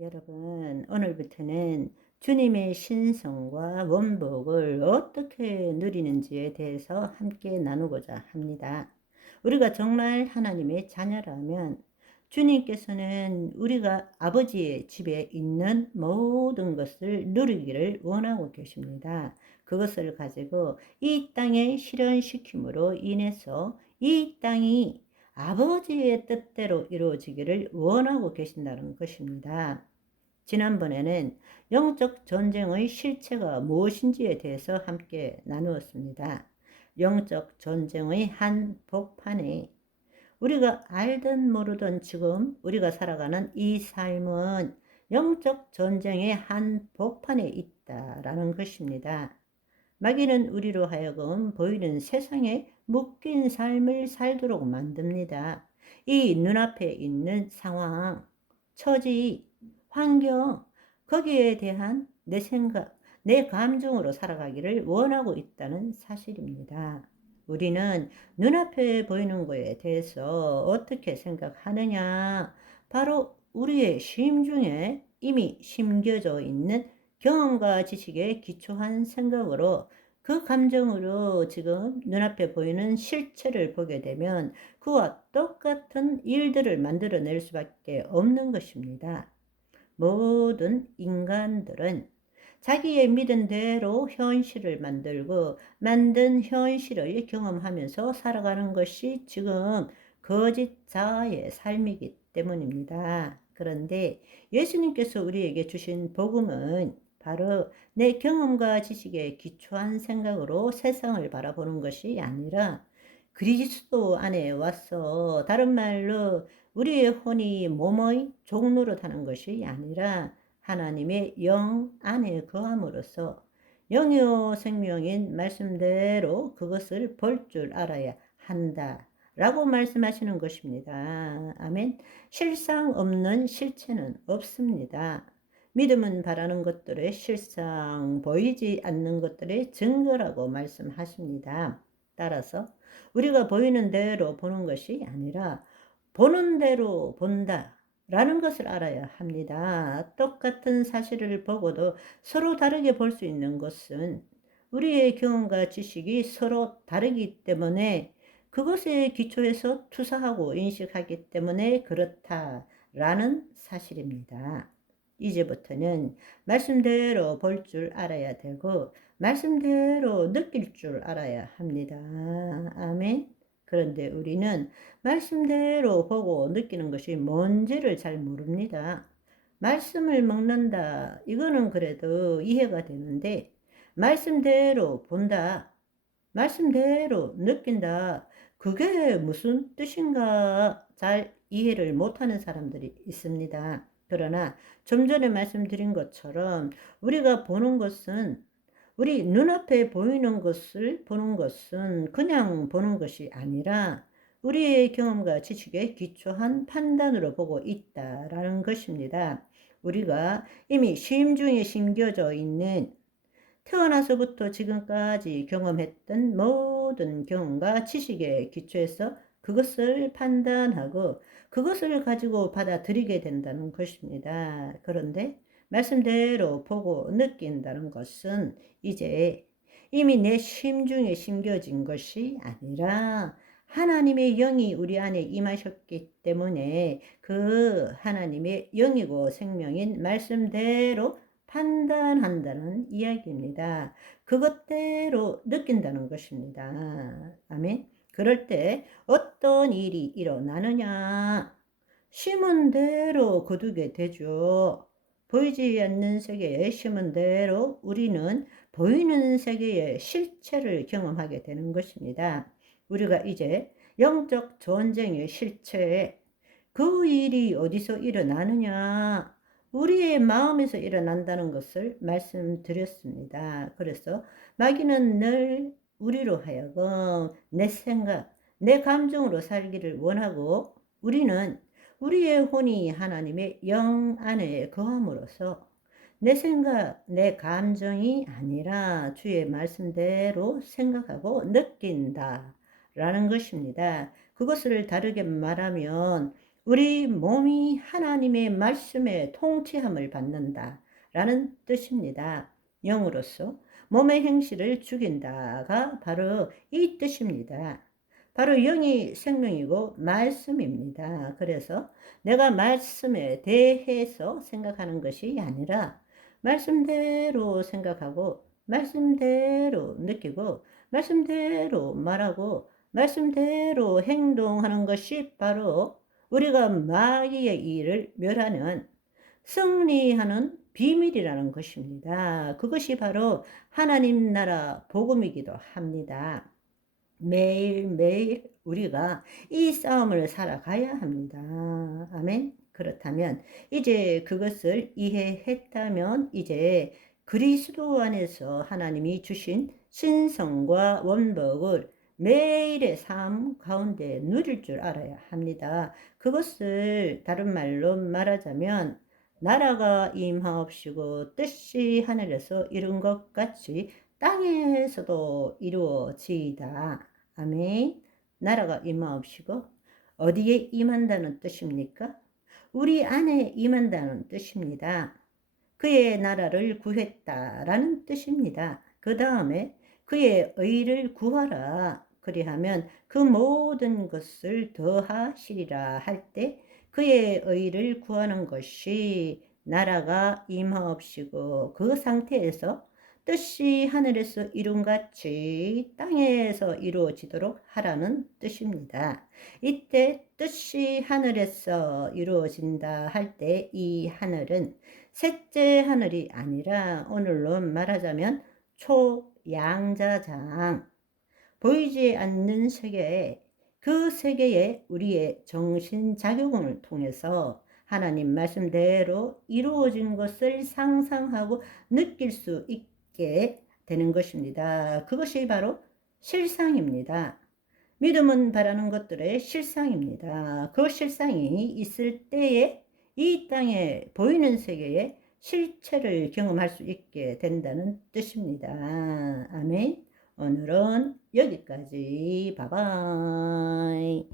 여러분, 오늘부터는 주님의 신성과 원복을 어떻게 누리는지에 대해서 함께 나누고자 합니다. 우리가 정말 하나님의 자녀라면 주님께서는 우리가 아버지의 집에 있는 모든 것을 누리기를 원하고 계십니다. 그것을 가지고 이 땅에 실현시킴으로 인해서 이 땅이 아버지의 뜻대로 이루어지기를 원하고 계신다는 것입니다. 지난번에는 영적 전쟁의 실체가 무엇인지에 대해서 함께 나누었습니다. 영적 전쟁의 한 복판에 우리가 알든 모르든 지금 우리가 살아가는 이 삶은 영적 전쟁의 한 복판에 있다라는 것입니다. 마귀는 우리로 하여금 보이는 세상에 묶인 삶을 살도록 만듭니다. 이 눈앞에 있는 상황, 처지, 환경, 거기에 대한 내 생각, 내 감정으로 살아가기를 원하고 있다는 사실입니다. 우리는 눈앞에 보이는 것에 대해서 어떻게 생각하느냐? 바로 우리의 심중에 이미 심겨져 있는 경험과 지식에 기초한 생각으로 그 감정으로 지금 눈앞에 보이는 실체를 보게 되면 그와 똑같은 일들을 만들어낼 수밖에 없는 것입니다. 모든 인간들은 자기의 믿은 대로 현실을 만들고 만든 현실을 경험하면서 살아가는 것이 지금 거짓자의 삶이기 때문입니다. 그런데 예수님께서 우리에게 주신 복음은 바로 내 경험과 지식에 기초한 생각으로 세상을 바라보는 것이 아니라 그리스도 안에 와서, 다른 말로 우리의 혼이 몸의 종로로 타는 것이 아니라 하나님의 영 안에 거함으로써 영이요 생명인 말씀대로 그것을 볼 줄 알아야 한다 라고 말씀하시는 것입니다. 아멘. 실상 없는 실체는 없습니다. 믿음은 바라는 것들의 실상, 보이지 않는 것들의 증거라고 말씀하십니다. 따라서 우리가 보이는 대로 보는 것이 아니라 보는 대로 본다 라는 것을 알아야 합니다. 똑같은 사실을 보고도 서로 다르게 볼 수 있는 것은 우리의 경험과 지식이 서로 다르기 때문에 그것에 기초해서 투사하고 인식하기 때문에 그렇다라는 사실입니다. 이제부터는 말씀대로 볼 줄 알아야 되고 말씀대로 느낄 줄 알아야 합니다. 아멘. 그런데 우리는 말씀대로 보고 느끼는 것이 뭔지를 잘 모릅니다. 말씀을 먹는다, 이거는 그래도 이해가 되는데 말씀대로 본다, 말씀대로 느낀다, 그게 무슨 뜻인가 잘 이해를 못하는 사람들이 있습니다. 그러나 좀 전에 말씀드린 것처럼 우리가 보는 것은, 우리 눈앞에 보이는 것을 보는 것은 그냥 보는 것이 아니라 우리의 경험과 지식에 기초한 판단으로 보고 있다라는 것입니다. 우리가 이미 심중에 심겨져 있는, 태어나서부터 지금까지 경험했던 모든 경험과 지식에 기초해서 그것을 판단하고 그것을 가지고 받아들이게 된다는 것입니다. 그런데 말씀대로 보고 느낀다는 것은 이제 이미 내 심중에 심겨진 것이 아니라 하나님의 영이 우리 안에 임하셨기 때문에 그 하나님의 영이고 생명인 말씀대로 판단한다는 이야기입니다. 그것대로 느낀다는 것입니다. 아멘. 그럴 때 어떤 일이 일어나느냐? 심은 대로 거두게 되죠. 보이지 않는 세계에 심은 대로 우리는 보이는 세계의 실체를 경험하게 되는 것입니다. 우리가 이제 영적 전쟁의 실체에 그 일이 어디서 일어나느냐? 우리의 마음에서 일어난다는 것을 말씀드렸습니다. 그래서 마귀는 늘 우리로 하여금 내 생각, 내 감정으로 살기를 원하고, 우리는 우리의 혼이 하나님의 영 안에 거함으로써 내 생각, 내 감정이 아니라 주의 말씀대로 생각하고 느낀다 라는 것입니다. 그것을 다르게 말하면 우리 몸이 하나님의 말씀에 통치함을 받는다 라는 뜻입니다. 영으로서 몸의 행실을 죽인다가 바로 이 뜻입니다. 바로 영이 생명이고 말씀입니다. 그래서 내가 말씀에 대해서 생각하는 것이 아니라 말씀대로 생각하고 말씀대로 느끼고 말씀대로 말하고 말씀대로 행동하는 것이 바로 우리가 마귀의 일을 멸하는 승리하는 비밀이라는 것입니다. 그것이 바로 하나님 나라 복음이기도 합니다. 매일매일 우리가 이 싸움을 살아가야 합니다. 아멘. 그렇다면 이제 그것을 이해했다면 이제 그리스도 안에서 하나님이 주신 신성과 원복을 매일의 삶 가운데 누릴 줄 알아야 합니다. 그것을 다른 말로 말하자면 나라가 임하옵시고 뜻이 하늘에서 이룬 것 같이 땅에서도 이루어지이다. 아멘. 나라가 임하옵시고 어디에 임한다는 뜻입니까? 우리 안에 임한다는 뜻입니다. 그의 나라를 구했다라는 뜻입니다. 그 다음에 그의 의를 구하라. 그리하면 그 모든 것을 더하시리라 할 때 그의 의를 구하는 것이 나라가 임하옵시고 그 상태에서 뜻이 하늘에서 이룬같이 땅에서 이루어지도록 하라는 뜻입니다. 이때 뜻이 하늘에서 이루어진다 할 때 이 하늘은 셋째 하늘이 아니라 오늘로 말하자면 초양자장, 보이지 않는 세계에 그 세계에 우리의 정신작용을 통해서 하나님 말씀대로 이루어진 것을 상상하고 느낄 수 있게 되는 것입니다. 그것이 바로 실상입니다. 믿음은 바라는 것들의 실상입니다. 그 실상이 있을 때에 이 땅에 보이는 세계에 실체를 경험할 수 있게 된다는 뜻입니다. 아멘. 오늘은 여기까지. 바이바이.